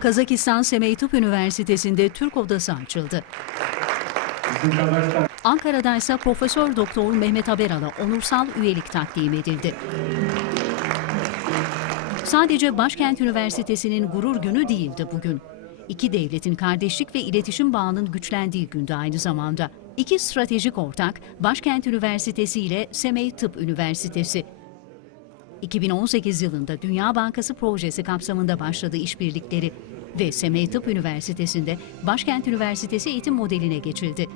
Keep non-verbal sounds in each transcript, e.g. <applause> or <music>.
Kazakistan Semey Tıp Üniversitesi'nde Türk Odası açıldı. Ankara'da ise Profesör Doktor Mehmet Haberal'a onursal üyelik takdim edildi. Sadece Başkent Üniversitesi'nin gurur günü değildi bugün. İki devletin kardeşlik ve iletişim bağının güçlendiği günde aynı zamanda. İki stratejik ortak Başkent Üniversitesi ile Semey Tıp Üniversitesi. 2018 yılında Dünya Bankası projesi kapsamında başladı işbirlikleri ve Semey Tıp Üniversitesi'nde Başkent Üniversitesi eğitim modeline geçildi.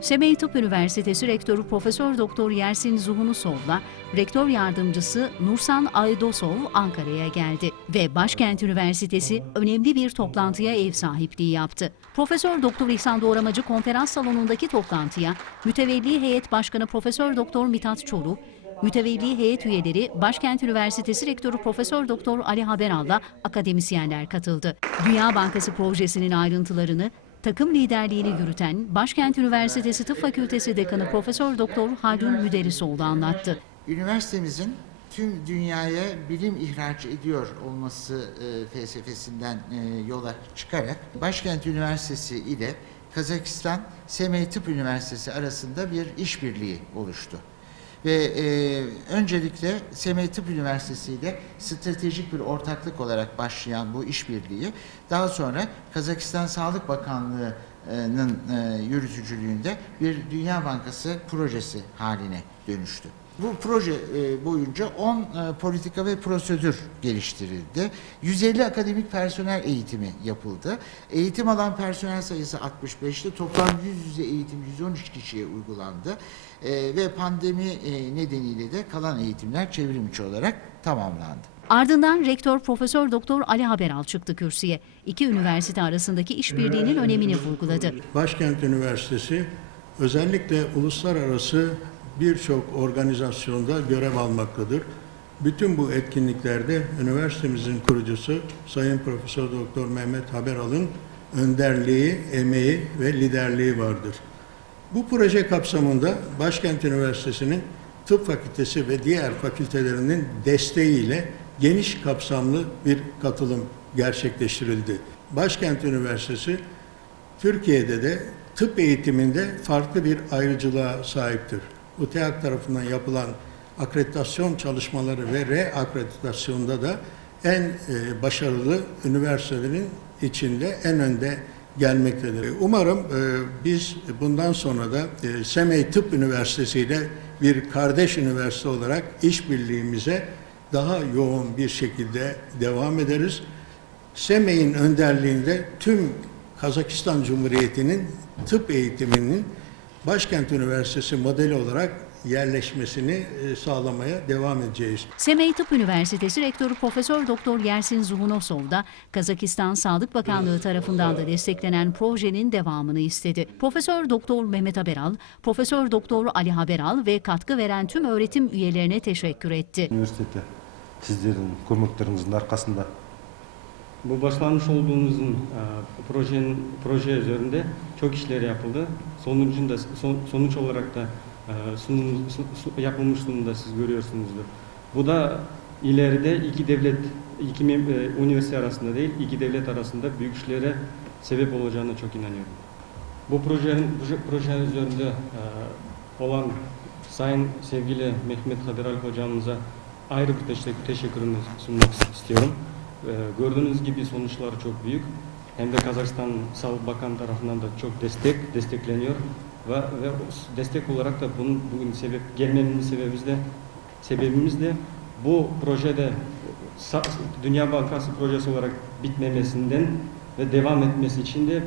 Semey Tıp Üniversitesi Rektörü Profesör Doktor Yersin Zuhunusov'la Rektör Yardımcısı Nursan Aydosov Ankara'ya geldi ve Başkent Üniversitesi önemli bir toplantıya ev sahipliği yaptı. Profesör Doktor İhsan Doğramacı konferans salonundaki toplantıya mütevelli heyet başkanı Profesör Doktor Mithat Çoruh, Mütevelli heyet üyeleri Başkent Üniversitesi Rektörü Profesör Doktor Ali Haberal'la akademisyenler katıldı. Dünya Bankası projesinin ayrıntılarını takım liderliğini yürüten Başkent Üniversitesi Tıp Fakültesi Dekanı Profesör Doktor Haldun Müderrisoğlu anlattı. Üniversitemizin tüm dünyaya bilim ihraç ediyor olması e, felsefesinden e, yola çıkarak Başkent Üniversitesi ile Kazakistan Semey Tıp Üniversitesi arasında bir işbirliği oluştu. Ve e, öncelikle Semey Tıp Üniversitesi ile stratejik bir ortaklık olarak başlayan bu işbirliği daha sonra Kazakistan Sağlık Bakanlığı'nın e, yürütücülüğünde bir Dünya Bankası projesi haline dönüştü. Bu proje e, boyunca 10 e, politika ve prosedür geliştirildi. 150 akademik personel eğitimi yapıldı. Eğitim alan personel sayısı 65'ti. Toplam yüz yüze eğitim 113 kişiye uygulandı. E, Ve pandemi nedeniyle de kalan eğitimler çevrim içi olarak tamamlandı. Ardından Rektör Profesör Doktor Ali Haberal çıktı kürsüye. İki üniversite arasındaki işbirliğinin önemini vurguladı. Başkent Üniversitesi özellikle uluslararası birçok organizasyonda görev almaktadır. Bütün bu etkinliklerde üniversitemizin kurucusu Sayın Profesör Doktor Mehmet Haberal'ın önderliği, emeği ve liderliği vardır. Bu proje kapsamında Başkent Üniversitesi'nin tıp fakültesi ve diğer fakültelerinin desteğiyle geniş kapsamlı bir katılım gerçekleştirildi. Başkent Üniversitesi Türkiye'de de tıp eğitiminde farklı bir ayrıcılığa sahiptir. UTEAK tarafından yapılan akreditasyon çalışmaları ve reakreditasyonda da en e, başarılı üniversitelerin içinde en önde gelmektedir. Umarım e, biz bundan sonra da e, Semey Tıp Üniversitesi ile bir kardeş üniversite olarak işbirliğimize daha yoğun bir şekilde devam ederiz. Semey'in önderliğinde tüm Kazakistan Cumhuriyeti'nin tıp eğitiminin Başkent Üniversitesi modeli olarak yerleşmesini e, sağlamaya devam edeceğiz. Semey Tıp Üniversitesi Rektörü Profesör Doktor Yersin Zuhunosov da Kazakistan Sağlık Bakanlığı tarafından da desteklenen projenin devamını istedi. Profesör Doktor Mehmet Haberal, Profesör Doktor Ali Haberal ve katkı veren tüm öğretim üyelerine teşekkür etti. Üniversitede sizlerin ko'maklaringizin arkasında Bu başlamış olduğumuzun e, projenin proje üzerinde çok işler yapıldı. Sonucunda son- sonuç olarak da e, sunum su- su- yapılmış sunumda siz görüyorsunuzdur. Bu da ileride iki devlet iki e, üniversite arasında değil iki devlet arasında büyük işlere sebep olacağına çok inanıyorum. Bu projenin proje, proje üzerinde e, olan Sayın sevgili Mehmet Hadiral hocamıza ayrı bir teşekkür, teşekkürümü sunmak istiyorum. Ee, Gördüğünüz gibi sonuçları çok büyük. Hem de Kazakistan Sağlık Bakanı tarafından da çok destek, destekleniyor. Ve, ve destek olarak da bunun bugün sebep gelmemizin sebebimiz de, sebebimiz de bu projede Dünya Bankası projesi olarak bitmemesinden ve devam etmesi için de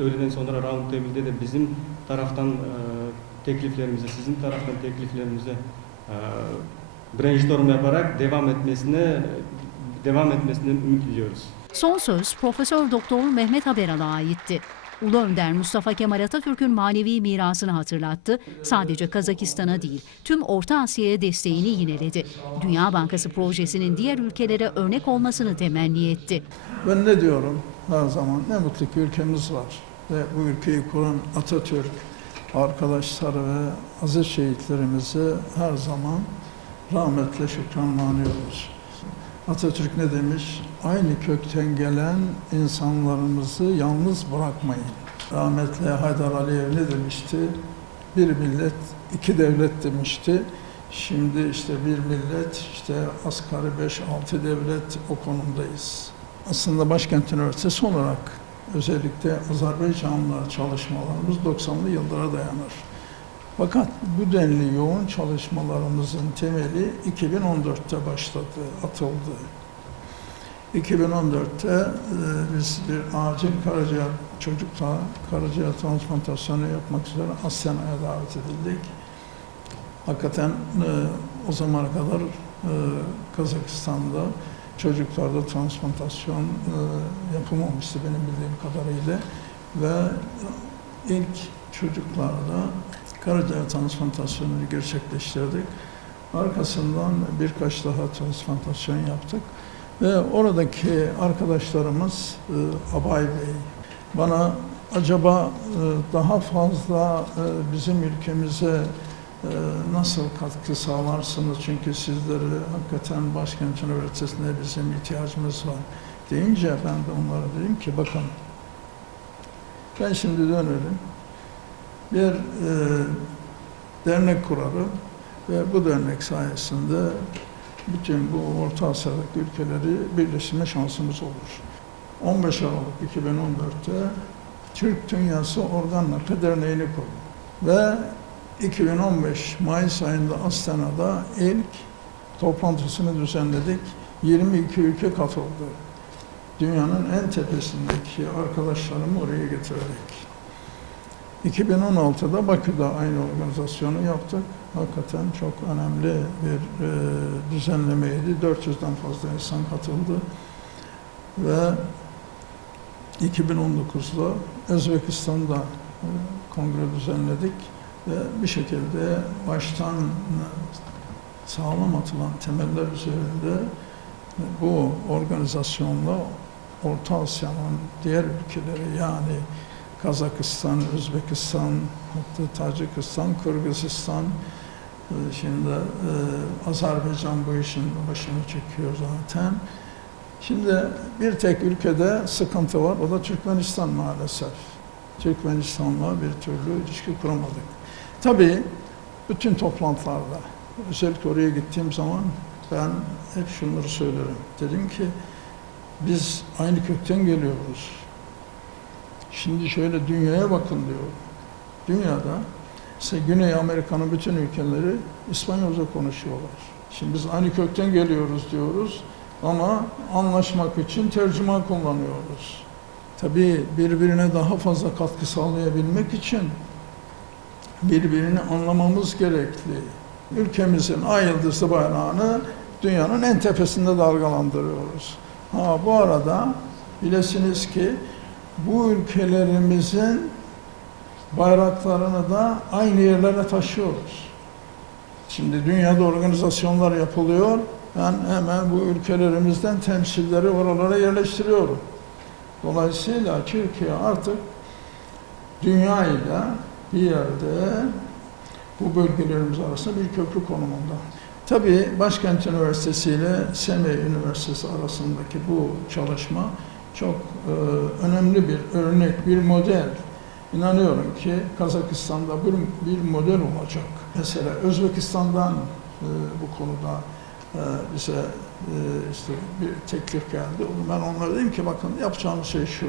öğleden sonra round table'de de bizim taraftan e, tekliflerimize, sizin taraftan tekliflerimize e, brainstorm yaparak devam etmesine devam etmesini ümit ediyoruz. Son söz Profesör Doktor Mehmet Haberal'a aitti. Ulu Önder Mustafa Kemal Atatürk'ün manevi mirasını hatırlattı. Sadece Kazakistan'a değil, tüm Orta Asya'ya desteğini yineledi. Dünya Bankası projesinin diğer ülkelere örnek olmasını temenni etti. Ben ne diyorum her zaman? Ne mutlu ki ülkemiz var. Ve bu ülkeyi kuran Atatürk, arkadaşları ve aziz şehitlerimizi her zaman rahmetle şükranla anıyoruz. Atatürk ne demiş? Aynı kökten gelen insanlarımızı yalnız bırakmayın. Rahmetli Haydar Aliyev ne demişti? Bir millet, iki devlet demişti. Şimdi işte bir millet, işte asgari 5-6 devlet o konumdayız. Aslında Başkent Üniversitesi olarak özellikle Azerbaycan'la çalışmalarımız 90'lı yıllara dayanır. Fakat bu denli yoğun çalışmalarımızın temeli 2014'te başladı, atıldı. 2014'te e, biz bir acil karaciğer çocukla karaciğer transplantasyonu yapmak üzere Asena'ya davet edildik. Hakikaten e, o zamana kadar e, Kazakistan'da çocuklarda transplantasyon e, yapılmamıştı benim bildiğim kadarıyla ve ilk çocuklarda karaciğer transplantasyonunu gerçekleştirdik. Arkasından birkaç daha transplantasyon yaptık. Ve oradaki arkadaşlarımız e, Abay Bey bana acaba e, daha fazla e, bizim ülkemize e, nasıl katkı sağlarsınız? Çünkü sizleri hakikaten Başkent Üniversitesi'nde bizim ihtiyacımız var deyince ben de onlara dedim ki bakın ben şimdi dönerim bir e, dernek kurarım ve bu dernek sayesinde bütün bu Orta Asya'daki ülkeleri birleştirme şansımız olur. 15 Aralık 2014'te Türk Dünyası Organ Nakli Derneği'ni kurdum. Ve 2015 Mayıs ayında Astana'da ilk toplantısını düzenledik. 22 ülke katıldı. Dünyanın en tepesindeki arkadaşlarımı oraya getirerek. 2016'da Bakü'de aynı organizasyonu yaptık. Hakikaten çok önemli bir e, düzenlemeydi. 400'den fazla insan katıldı. Ve 2019'da Özbekistan'da e, kongre düzenledik ve bir şekilde baştan sağlam atılan temeller üzerinde bu organizasyonla Orta Asya'nın diğer ülkeleri yani Kazakistan, Özbekistan, hatta Tacikistan, Kırgızistan, e, şimdi e, Azerbaycan bu işin başını çekiyor zaten. Şimdi bir tek ülkede sıkıntı var, o da Türkmenistan maalesef. Türkmenistan'la bir türlü ilişki kuramadık. Tabii bütün toplantılarda, özellikle oraya gittiğim zaman ben hep şunları söylerim. Dedim ki biz aynı kökten geliyoruz. Şimdi şöyle dünyaya bakın diyor. Dünyada işte Güney Amerika'nın bütün ülkeleri İspanyolca konuşuyorlar. Şimdi biz aynı kökten geliyoruz diyoruz ama anlaşmak için tercüman kullanıyoruz. Tabii birbirine daha fazla katkı sağlayabilmek için birbirini anlamamız gerekli. Ülkemizin ay yıldızlı bayrağını dünyanın en tepesinde dalgalandırıyoruz. Ha bu arada bilesiniz ki bu ülkelerimizin bayraklarını da aynı yerlere taşıyoruz. Şimdi dünyada organizasyonlar yapılıyor. Ben hemen bu ülkelerimizden temsilleri oralara yerleştiriyorum. Dolayısıyla Türkiye artık dünya ile bir yerde bu bölgelerimiz arasında bir köprü konumunda. Tabii Başkent Üniversitesi ile Semih Üniversitesi arasındaki bu çalışma çok e, önemli bir örnek, bir model. İnanıyorum ki Kazakistan'da bir, bir model olacak. Mesela Özbekistan'dan e, bu konuda e, bize e, işte bir teklif geldi. Ben onlara dedim ki bakın yapacağımız şey şu.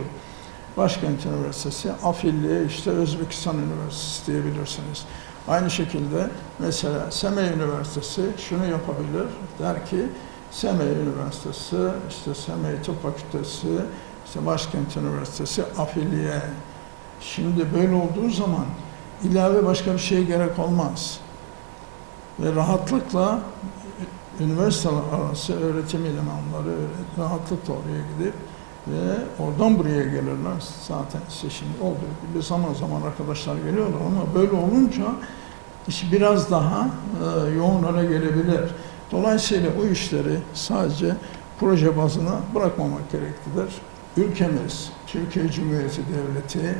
Başkent Üniversitesi, afilli işte Özbekistan Üniversitesi diyebilirsiniz. Aynı şekilde mesela Semih Üniversitesi şunu yapabilir. Der ki Semih Üniversitesi, işte Semih Tıp Fakültesi, işte Başkent Üniversitesi afiliye. Şimdi böyle olduğu zaman ilave başka bir şeye gerek olmaz. Ve rahatlıkla üniversiteler arası öğretim elemanları rahatlıkla oraya gidip ve oradan buraya gelirler. Zaten işte şimdi olduğu gibi zaman zaman arkadaşlar geliyorlar ama böyle olunca iş biraz daha e, yoğun hale gelebilir. Dolayısıyla bu işleri sadece proje bazına bırakmamak gereklidir. Ülkemiz, Türkiye Cumhuriyeti Devleti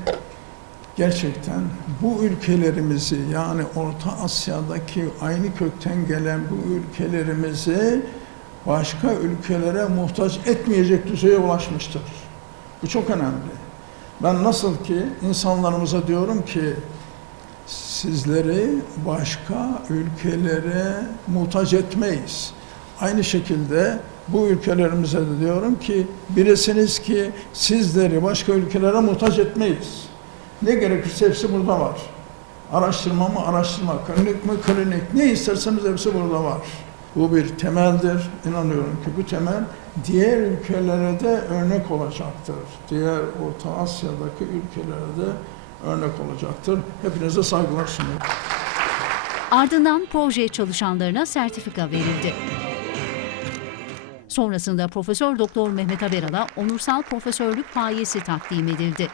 gerçekten bu ülkelerimizi yani Orta Asya'daki aynı kökten gelen bu ülkelerimizi başka ülkelere muhtaç etmeyecek düzeye ulaşmıştır. Bu çok önemli. Ben nasıl ki insanlarımıza diyorum ki sizleri başka ülkelere muhtaç etmeyiz. Aynı şekilde bu ülkelerimize de diyorum ki birisiniz ki sizleri başka ülkelere muhtaç etmeyiz. Ne gerekirse hepsi burada var. Araştırma mı araştırma, klinik mi klinik, ne isterseniz hepsi burada var. Bu bir temeldir. İnanıyorum ki bu temel diğer ülkelere de örnek olacaktır. Diğer Orta Asya'daki ülkelere de örnek olacaktır. Hepinize saygılar sunuyorum. Ardından proje çalışanlarına sertifika verildi. Sonrasında Profesör Doktor Mehmet Haberal'a onursal profesörlük payesi takdim edildi.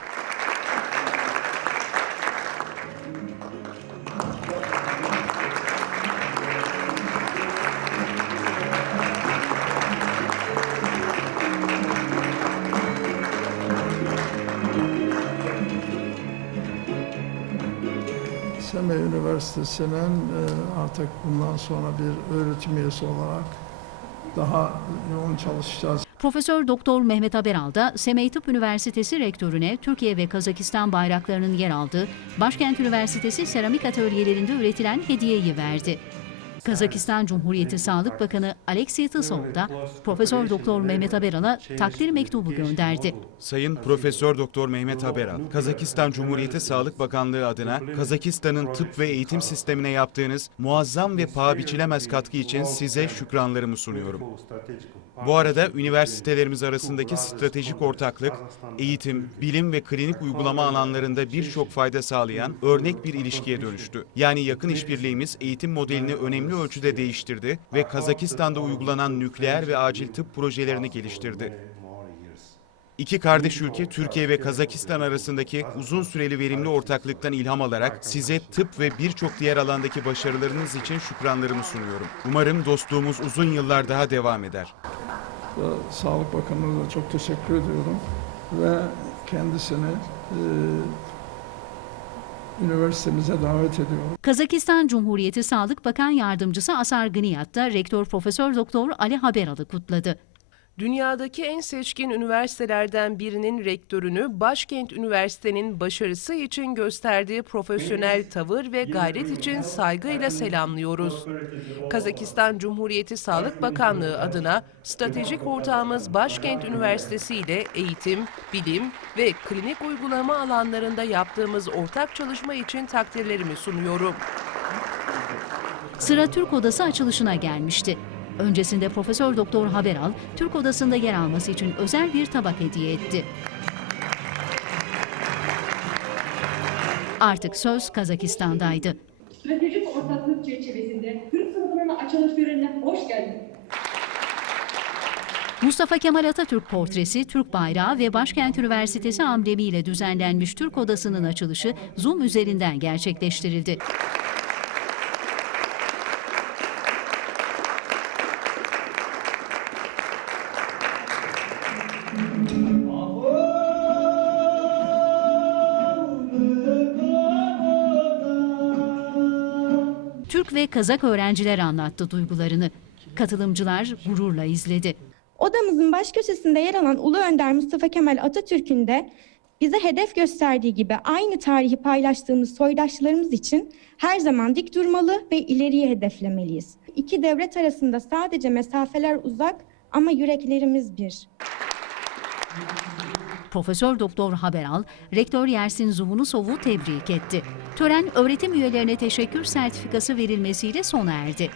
Semih Üniversitesi'nin e, artık bundan sonra bir öğretim üyesi olarak daha yoğun çalışacağız. Profesör Doktor Mehmet Haberal da Semey Tıp Üniversitesi rektörüne Türkiye ve Kazakistan bayraklarının yer aldığı Başkent Üniversitesi seramik atölyelerinde üretilen hediyeyi verdi. Kazakistan Cumhuriyeti Sağlık Bakanı Alexey Tısov da Profesör Doktor Mehmet Haberal'a takdir mektubu gönderdi. Sayın Profesör Doktor Mehmet Haberal, Kazakistan Cumhuriyeti Sağlık Bakanlığı adına Kazakistan'ın tıp ve eğitim sistemine yaptığınız muazzam ve paha biçilemez katkı için size şükranlarımı sunuyorum. Bu arada üniversitelerimiz arasındaki stratejik ortaklık, eğitim, bilim ve klinik uygulama alanlarında birçok fayda sağlayan örnek bir ilişkiye dönüştü. Yani yakın işbirliğimiz eğitim modelini önemli ölçüde değiştirdi ve Kazakistan'da uygulanan nükleer ve acil tıp projelerini geliştirdi. İki kardeş ülke Türkiye ve Kazakistan arasındaki uzun süreli verimli ortaklıktan ilham alarak size tıp ve birçok diğer alandaki başarılarınız için şükranlarımı sunuyorum. Umarım dostluğumuz uzun yıllar daha devam eder. Sağlık Bakanı'na da çok teşekkür ediyorum ve kendisini e, üniversitemize davet ediyorum. Kazakistan Cumhuriyeti Sağlık Bakan Yardımcısı Asar Gıniyat da Rektör Profesör Doktor Ali Haberal'ı kutladı. Dünyadaki en seçkin üniversitelerden birinin rektörünü Başkent Üniversite'nin başarısı için gösterdiği profesyonel <laughs> tavır ve gayret için saygıyla selamlıyoruz. Kazakistan Cumhuriyeti Sağlık Bakanlığı adına stratejik ortağımız Başkent Üniversitesi ile eğitim, bilim ve klinik uygulama alanlarında yaptığımız ortak çalışma için takdirlerimi sunuyorum. Sıra Türk Odası açılışına gelmişti. Öncesinde Profesör Doktor Haberal, Türk Odası'nda yer alması için özel bir tabak hediye etti. Artık söz Kazakistan'daydı. Stratejik ortaklık çerçevesinde Türk sınıfının açılış törenine hoş geldin. Mustafa Kemal Atatürk portresi, Türk bayrağı ve Başkent Üniversitesi amblemiyle düzenlenmiş Türk Odası'nın açılışı Zoom üzerinden gerçekleştirildi. Kazak öğrenciler anlattı duygularını. Katılımcılar gururla izledi. Odamızın baş köşesinde yer alan Ulu Önder Mustafa Kemal Atatürk'ün de bize hedef gösterdiği gibi aynı tarihi paylaştığımız soydaşlarımız için her zaman dik durmalı ve ileriye hedeflemeliyiz. İki devlet arasında sadece mesafeler uzak ama yüreklerimiz bir. Profesör Doktor Haberal, Rektör Yersin Zuhunusov'u tebrik etti. Tören öğretim üyelerine teşekkür sertifikası verilmesiyle sona erdi.